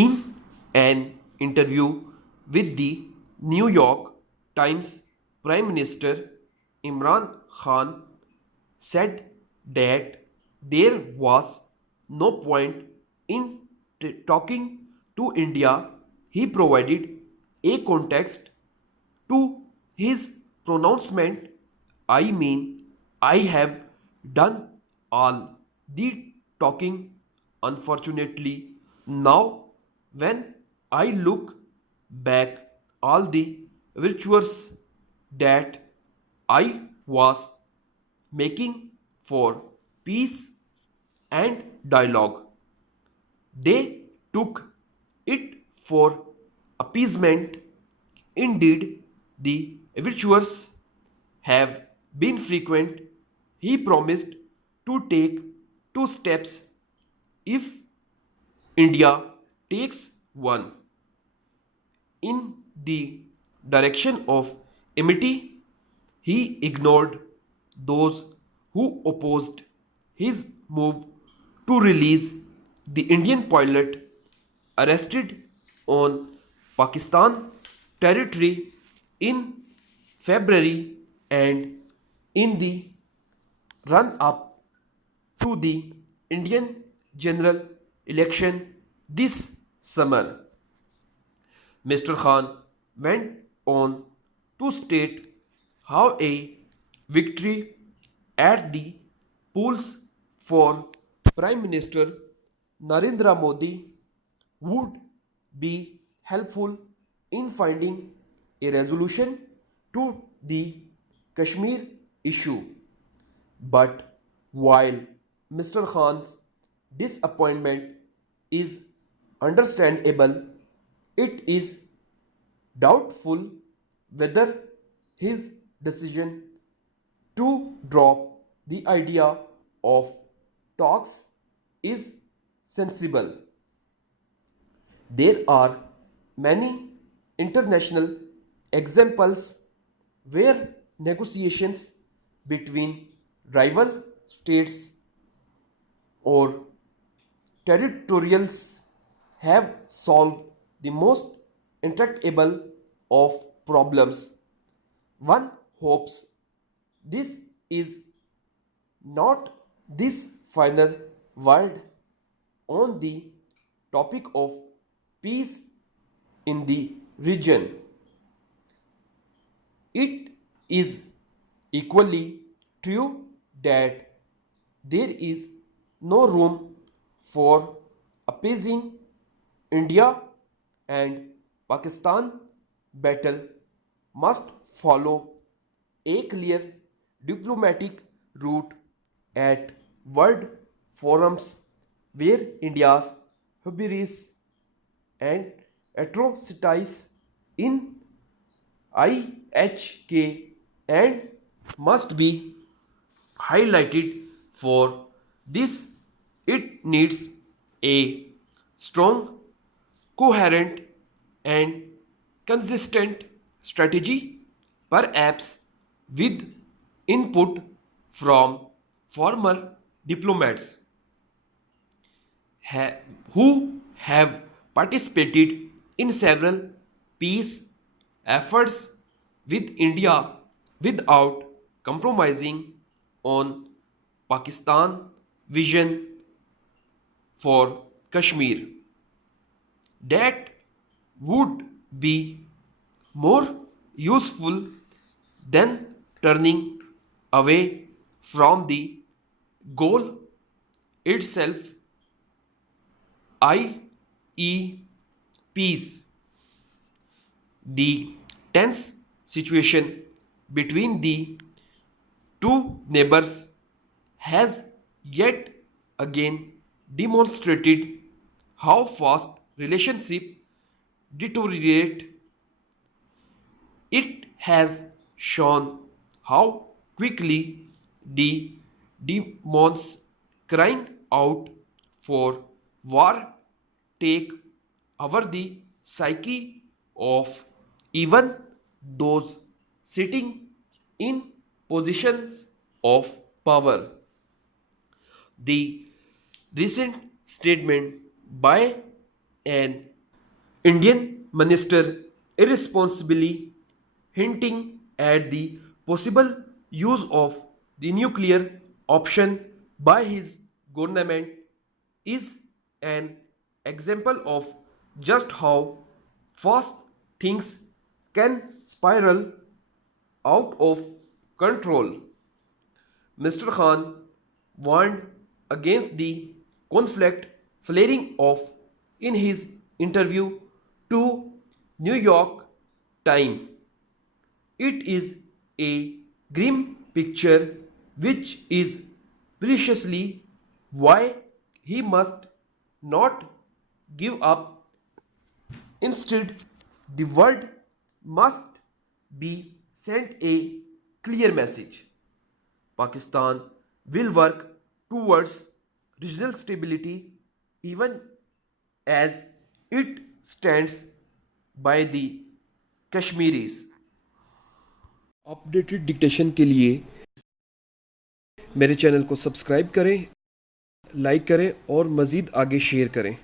In an interview with the New York Times, Prime Minister Imran Khan said that there was no point in talking to India. He provided a context to his pronouncement. I mean, I have done all the talking. Unfortunately, now when I look back, all the virtues that I was making for peace and dialogue, they took it for appeasement. Indeed, the virtues have been frequent. He promised to take 2 steps if India takes one in the direction of amity. He ignored those who opposed his move to release the Indian pilot arrested on Pakistan territory in February and in the run-up to the Indian general election this summer. Mr. Khan went on to state how a victory at the polls for Prime Minister Narendra Modi would be helpful in finding a resolution to the Kashmir issue. But while Mr. Khan's disappointment is understandable, it is doubtful whether his decision to drop the idea of talks is sensible. There are many international examples where negotiations between rival states or territorials have solved the most intractable of problems. One hopes this is not this final word on the topic of peace in the region. It is equally true that there is no room for appeasing India, and Pakistan battle must follow a clear diplomatic route at world forums where India's hubris and atrocities in IHK and must be highlighted. For this, it needs a strong, coherent and consistent strategy, perhaps with input from former diplomats who have participated in several peace efforts with India without compromising on Pakistan vision for Kashmir. That would be more useful than turning away from the goal itself, i.e. peace. The tense situation between the two neighbors has yet again demonstrated how fast relationships deteriorate. It has shown how quickly the demons crying out for war take over the psyche of even those sitting in positions of power. The recent statement by An Indian minister irresponsibly hinting at the possible use of the nuclear option by his government is an example of just how fast things can spiral out of control. Mr. Khan warned against the conflict flaring off in his interview to New York Times. It is a grim picture which is preciously why he must not give up. Instead, the world must be sent a clear message. Pakistan will work towards regional stability even as it stands by the Kashmiris. Updated dictation के लिए मेरे channel को subscribe करें, like करें और मज़ीद आगे share करें।